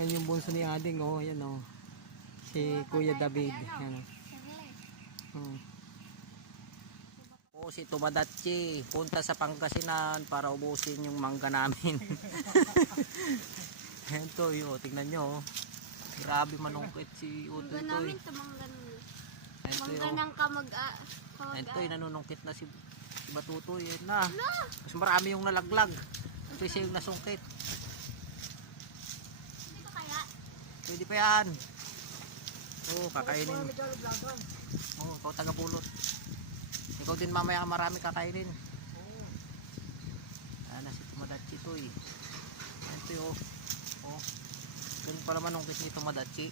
Yan yung bunso ni Ading, oh, yan oh. Si Kuya David. Yan, oh. Oh, si Tomodachi punta sa Pangasinan para ubusin yung mangga namin. Ito yun, tingnan nyo oh. Grabe manungkit si Utoy. Mangga namin ito, mangga namin. Mangga Ito ng kamag-a. ito nanunungkit na si Batutoy. Yan na. Mas marami yung nalaglag. Ito yung nasungkit. Hindi ba kaya? Pwede pa yan. Oo, kakainin. Oo, ikaw taga-pulot. Ikaw din mamaya marami kakainin. Ayan na si Tomodachi to eh. Ito yun. Oh. Ganun pala manungkit ni Tomodachi.